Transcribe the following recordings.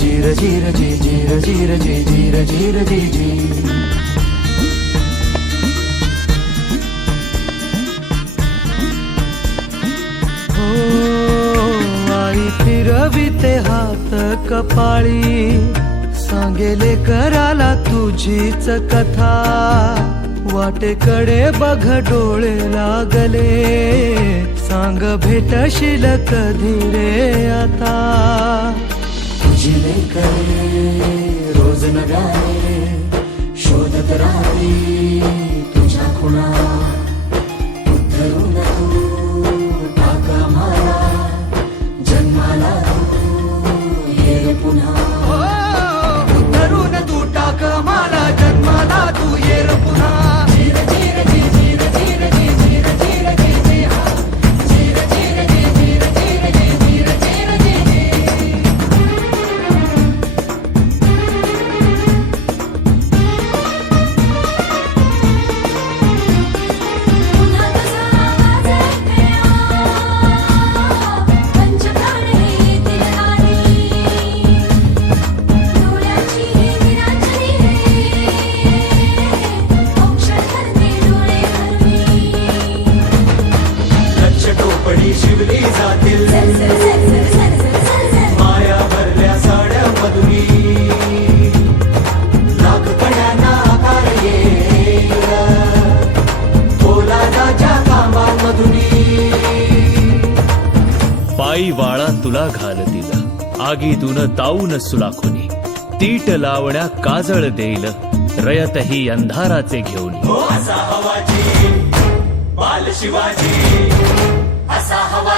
जीर जीर जी जीर जीर जी जीर जीर जी जी। हो आई फिरविते हात कपाळी सांगेले कराला तुझीच कथा. वाटेकडे बघ डोळे लागले सांग भेटशील कधी रे आता. अंगातील पायी वाळा तुला घाल दिला आगीतून ताऊन सुलाखुनी. तीट लावण्या काजळ देईल. रयतही अंधाराचे घेऊन. हो बाल शिवाजी. असा हवा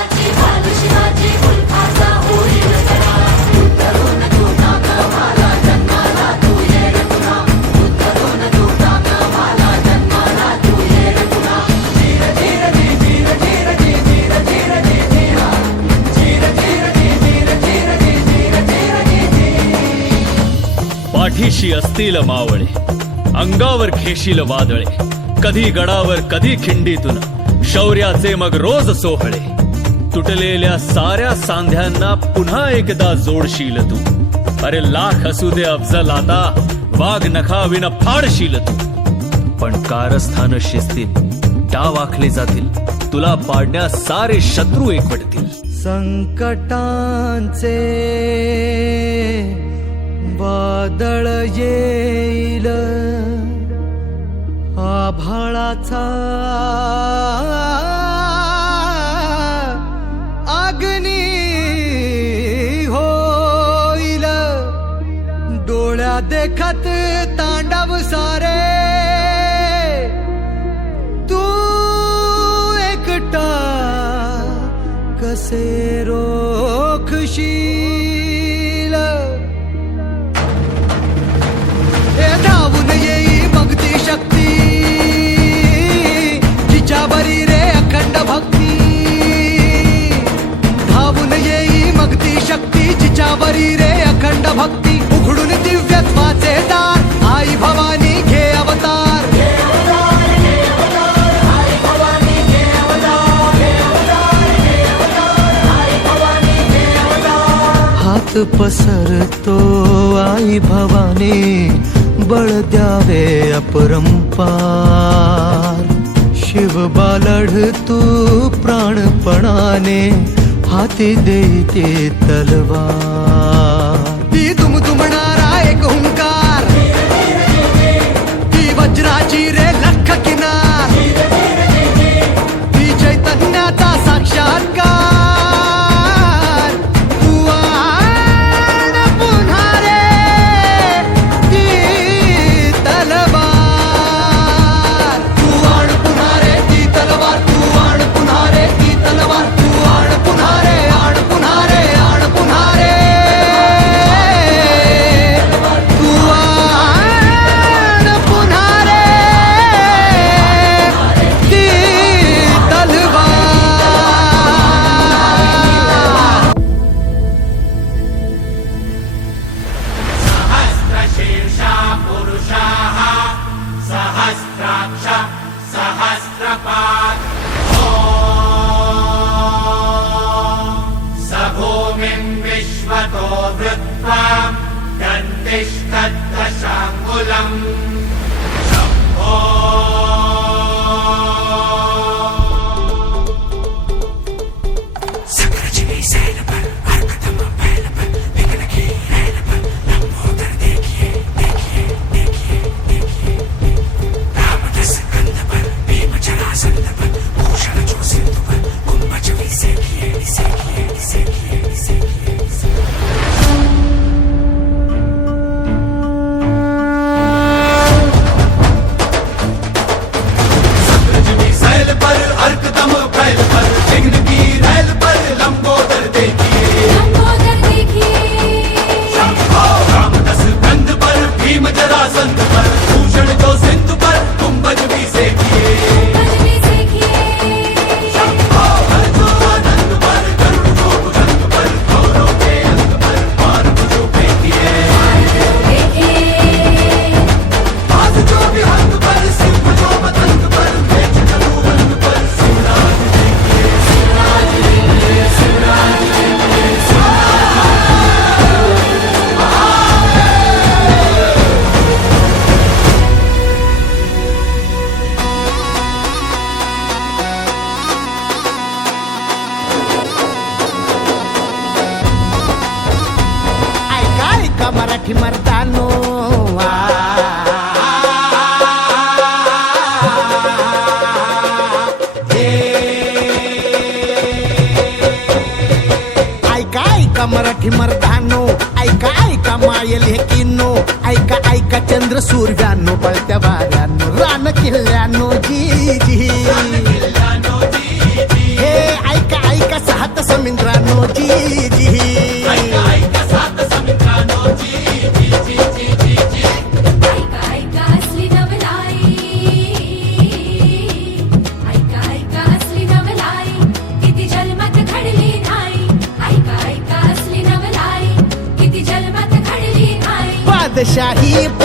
पाठीशी असतील मावळे? अंगावर खेशील वादळे. कधी गडावर कधी खिंडीतून. शौर्याचे मग रोज सोहळे. तुटलेल्या साऱ्या सांध्यांना पुन्हा एकदा जोडशील तू. अरे लाख असू दे अफजल आता वाघ नखाविन फाडशील तू. पण कारस्थान शिस्तीत डाव आखले जातील. तुला पाडण्यास सारे शत्रू एकवटतील. संकटांचे वादळ येईल. आभाळाचा अग्नी होईल. डोळ्या देखत तांडव सारे. तू एकटा कसे रोखशी हात पसरतो आई भवानी बळ द्यावे अपरंपार. शिव बालढ तू प्राणपणाने हाती देते तलवार. सहस्रपात् स भूमिम् विश्वतो वृत्वा दन्तिष्ठद्दशाङ्गुलम् शम्भो ऐका ऐका मराठी मर्धानो ऐका ऐका मायल हे किनो ऐका ऐका चंद्र सूर्यानो पळत्या वाऱ्यानो रान किल्ल्यानो जी जी. another shot. He